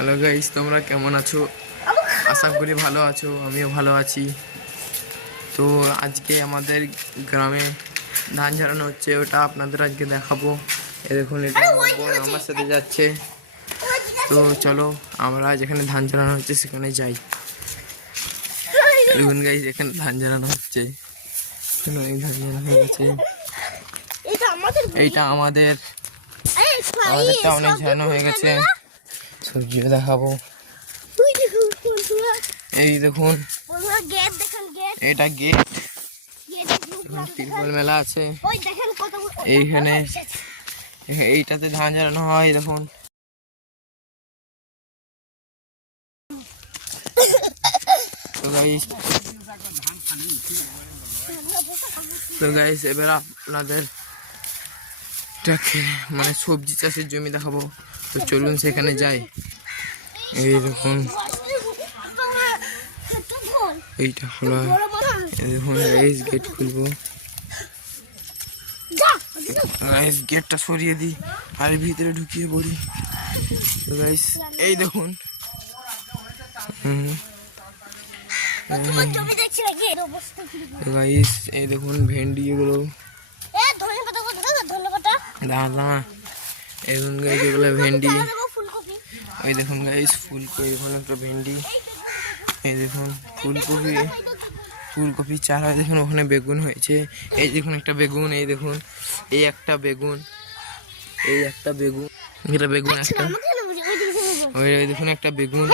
Hello guys, তোমরা কেমন আছো? আশা করি ভালো আছো, আমিও ভালো আছি। তো আজকে আমাদের গ্রামে ধান ঝাড়ানো হচ্ছে, ওটা আপনাদের আজকে দেখাবো। এ দেখুন, এটা আমার সাথে যাচ্ছে। তো চলো আমরা যেখানে ধান ঝাড়ানো হচ্ছে সেখানে যাই। দেখুন গাইস, এখানে ধান ঝাড়ানো হচ্ছে, অনেক ধান ঝাড়ানো হয়ে গেছে। এইটা আমাদেরটা অনেক ঝাড়ানো হয়ে গেছে। সবজিও দেখাবো। এই দেখুন, এটা গেট, তিরপল মেলা আছে এইখানে। এইটাতে ধান ঝাড়ানো হয়। দেখুন তো গাইস, এবার আপনাদের মানে সবজি চাষের জমি দেখাবো। তো চলুন সেখানে যাই। এই দেখুন, এইটা খোলা। দেখুন গাইস, গেট খুলবো। গাইস, গেটটা সরিয়ে দিই আর ভিতরে ঢুকিয়ে পড়ি। তো গাইস, এই দেখুন, গাইস এই দেখুন ভেন্ডি, এগুলো এখন গাইস এগুলো ভেন্ডি। এই দেখুন গাইস ফুলকপি, এখন একটা ভেন্ডি। এই দেখুন ফুলকপি চারা। দেখুন ওখানে বেগুন হয়েছে। এই দেখুন একটা বেগুন, এই দেখুন এই একটা বেগুন, এই একটা বেগুন, এটা বেগুন একটা। ওই দেখুন একটা বেগুন,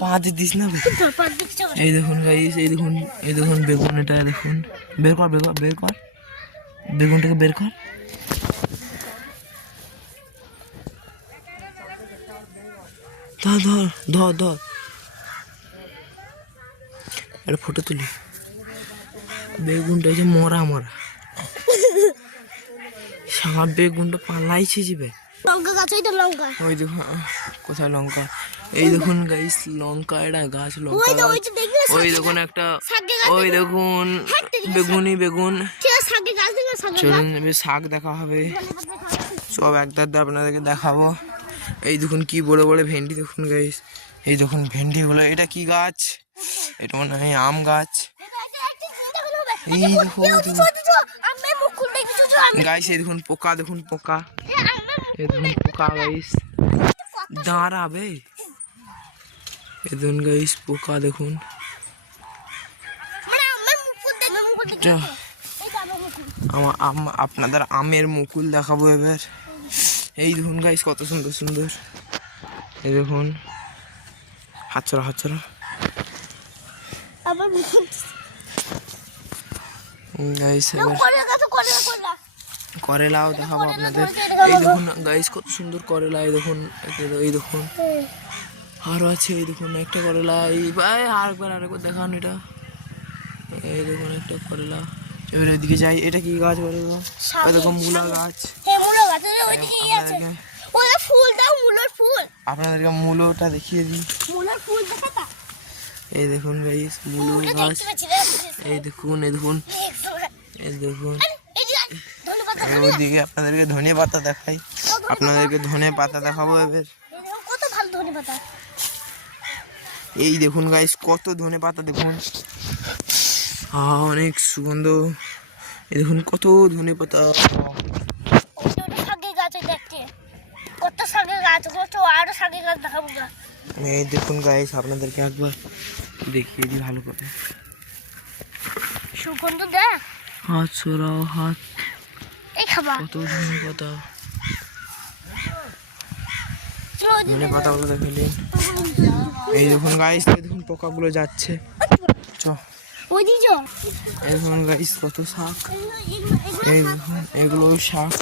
পা দিস না। এই দেখুন গাইস, এই দেখুন বেগুন, এটা দেখুন। বের কর বেগুনটাকে, বের কর। ধর একটা ফটো তুলি। বেগুনটা যে মরা সব বেগুনটা পালাইছে যাবে। ওই দেখুন কোথায় লঙ্কা। এই দেখুন গাইস লঙ্কা, এটা গাছ লঙ্কা। ওই দেখুন একটা, ওই দেখুন বেগুন। চলুন শাক দেখা হবে, সব একদার আপনাদেরকে দেখাবো। এই দেখুন কি বড় বড় ভেন্ডি। দেখুন গাইস, এই দেখুন ভেন্ডি গুলো। এটা কি গাছ? এটা মনে হয় আম গাছ। এই দেখুন গাইস, এই দেখুন পোকা, দেখুন পোকা, এই দেখুন পোকা গাইস, দাঁড়াবে। এই দেখুন গাইস পোকা, দেখুন আপনাদের আমের মুকুল দেখাবো এবার। এই দেখুন গাইস কত সুন্দর সুন্দর। এই দেখুন হাতছড়া গাইস, এবার করেলাও দেখাবো আপনাদের। এই দেখুন গাইস কত সুন্দর করেলা। এই দেখুন আরো আছে। এই দেখুন একটা করেলা। আরেকবার দেখান এটা। এই দেখুন একটা করেলা। এবার এদিকে যাই। এটা কি গাছ বলে? দেখুন মূলা গাছ। আপনাদেরকে মূলটা দেখিয়ে দিই। এই দেখুন গাইস মূলো গাছ। এই দেখুন ওইদিকে আপনাদেরকে ধনে পাতা দেখাই। আপনাদেরকে ধনে পাতা দেখাবো এবার। এই দেখুন গাইস কত ধনে পাতা, দেখুন অনেক সুগন্ধ। এই দেখুন কত ধনে পাতা। এই দেখুন গাইস, আপনাদেরকে একবার দেখিয়ে দিই ভালো করে। সুগন্ধ দেখ, হাত সরাও, হাত। কত ধনে পাতা, ধনে পাতাগুলো দেখে নিন। এই দেখুন গাইস, এই দেখুন পোকাগুলো যাচ্ছে। এই দেখুন গাইস কত শাক। এই দেখুন এগুলো শাক।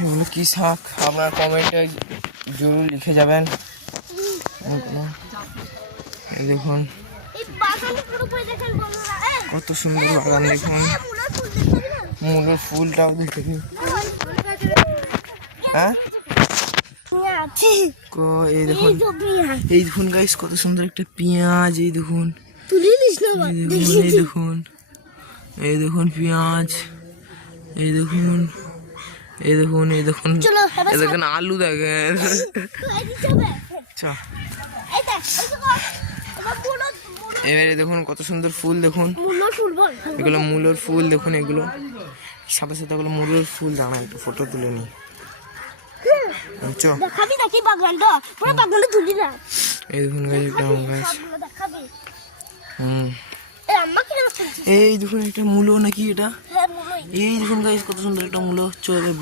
এগুলো কি শাক আপনার কমেন্টে জরুর লিখে যাবেন। এই দেখুন কত সুন্দর বাগান। দেখুন মূলের ফুলটাও দেখে দিন। হ্যাঁ এই দেখুন গাইস কত সুন্দর একটা পেঁয়াজ। এই দেখুন এই দেখুন পেঁয়াজ। এই দেখুন এই দেখুন এই দেখুন আলু দেখেন। এবারে দেখুন কত সুন্দর ফুল দেখুন, এগুলো মূলোর ফুল দেখুন, এগুলো সাথে সাথে এগুলো মূলোর ফুল। দাঁড়া একটু ফটো তুলে নি। এই দেখুন গাছ একটা আম গাছ। এই দেখুন একটা মূলো নাকি এটা, এই দেখুন গাইস কত সুন্দর একটা মূলো। চলে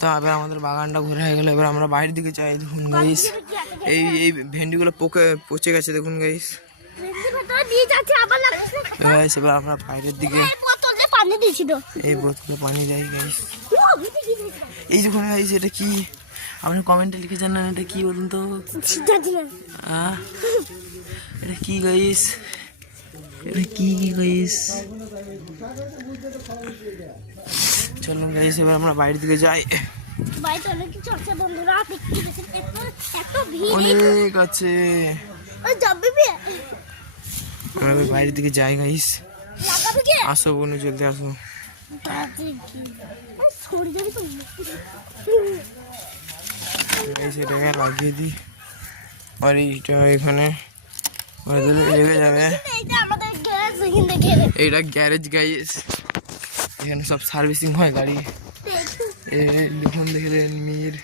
তা এবার আমাদের বাগানটা ঘুরে হয়ে গেল, এবার আমরা বাইরের দিকে যাই। দেখুন গাইস এই ভেন্ডিগুলো পচে গেছে দেখুন গাইস। এবার আমরা বাইরের দিকে এই বোতলে পানি দেয় গাইস। এই দেখুন গাইস এটা কি, আপনি কমেন্টে লিখে জানান এটা কি বলুন তো। এটা কি গাইস, এটা কি গাইস। চলুন গাইস এবার আমরা বাইরের দিকে যাই। অনেক আছে, আমরা বাইরের দিকে যাই গাইস। আসো বোনু জলদি আসো। এটাকে লাগিয়ে দিই আর এইটা এখানে লেগে যাবে। এইটা গ্যারেজ গাইস, এখানে সব সার্ভিসিং হয় গাড়ি। দেখুন দেখলেন মির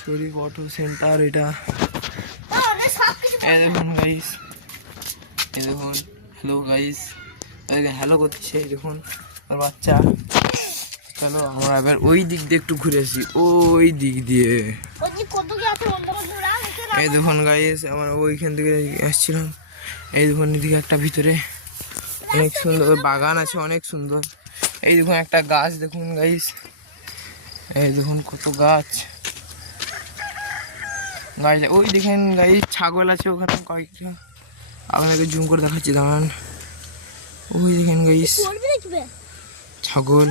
শরীর অটো সেন্টার এটা। দেখুন গাইস, এই দেখুন হ্যালো গাইস, হ্যালো করছে দেখুন আর বাচ্চা। চলো আমরা এবার ওই দিক দিয়ে একটু ঘুরে আসি, ওই দিক দিয়ে। এই দেখুন গাইস আমরা ওইখান থেকে আসছিলাম। এই দেখুন এদিকে একটা ভিতরে অনেক সুন্দর বাগান আছে, অনেক সুন্দর। এই দেখুন একটা গাছ দেখুন গাইস, এই দেখুন কত গাছ। গাছ ওই দেখেন গাইস ছাগল আছে ওখানে কয়েকটা, আপনাকে জুম করে দেখাচ্ছি দাঁড়ান। ওই দেখেন গাইস ছাগল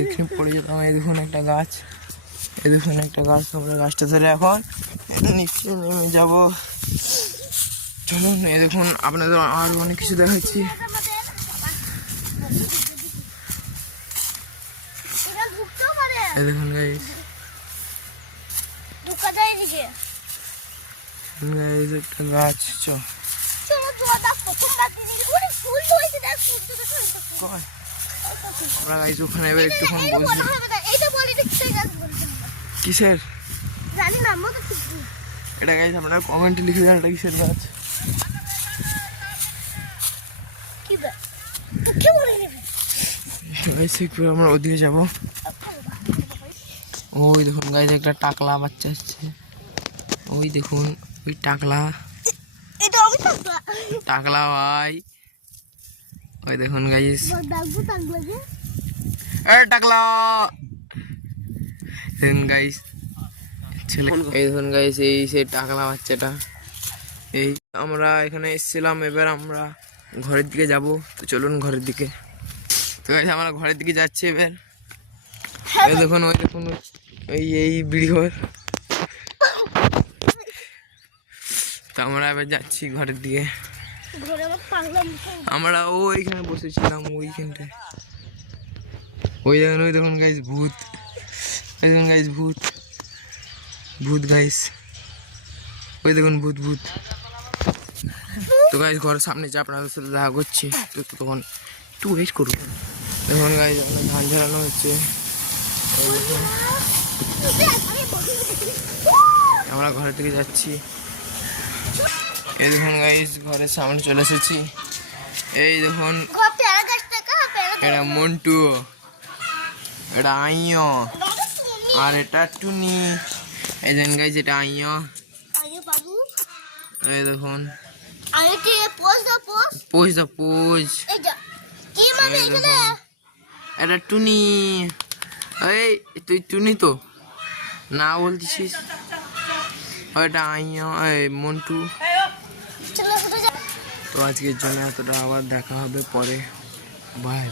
এখানে পড়ে যেতাম। এই দেখুন একটা গাছ, এই দেখুন একটা গাছ, তোমরা গাছটা ধরে এখন এটা নিচে নেমে যাবো। চলুন এই দেখুন আপনাদের আর অনেক কিছু দেখাচ্ছি। এই দেখুন গাইস একটা গাছ। আমরা গাইস ওখানে এবার একটুক্ষণ বসবো। কিসের এটা গাইস আপনারা কমেন্টে লিখে দেন এটা কিসের গাছ। আমরা ওদিকে যাবো। ওই দেখুন গাইস একটা টাকলা বাচ্চা আসছে, ওই দেখুন ওই টাকলা টাকলা ভাই, ওই দেখুন গাইস টাকলা দেখুন গাইস ছেলে। এই দেখুন গাইস এই সেই টাকলা বাচ্চাটা। এই আমরা এখানে এসেছিলাম, এবার আমরা ঘরের দিকে যাব। তো চলুন ঘরের দিকে। তো গাইস আমরা ঘরের দিকে যাচ্ছি এবার। এই দেখুন ওই দেখুন এই বিড়ি ঘর। তো আমরা এবার যাচ্ছি ঘরের দিকে। আমরা ওইখানে বসেছিলাম ওইখানটায়। ওই দেখুন গাইস ভূত, ওই দেখুন গাইস ভূত ভূত গাইস, ওই দেখুন ভূত ভূত। তো গাইস ঘরের সামনে যে আপনাদের সাথে দেখা করছি, তো তখন একটু ওয়েট করুন। দেখুন গাইস ধান ঝাড়ানো হচ্ছে। আমরা ঘরের দিকে যাচ্ছি। এই দেখুন গাইস ঘরের সামনে চলে এসেছি। এই দেখুন এটা মন্টু, এটা আইয়ো আর এটা টুনি। এই দেখুন গাইস এটা আইয়ো, এই দেখুন পোজ দা পোজ। এটা টুনি, এই তুই টুনি তো না বলতেছিস। ওইটা আইয়ো এই মন্টু। তো আজকের জন্য এতটা, আবার দেখা হবে পরে, বাই।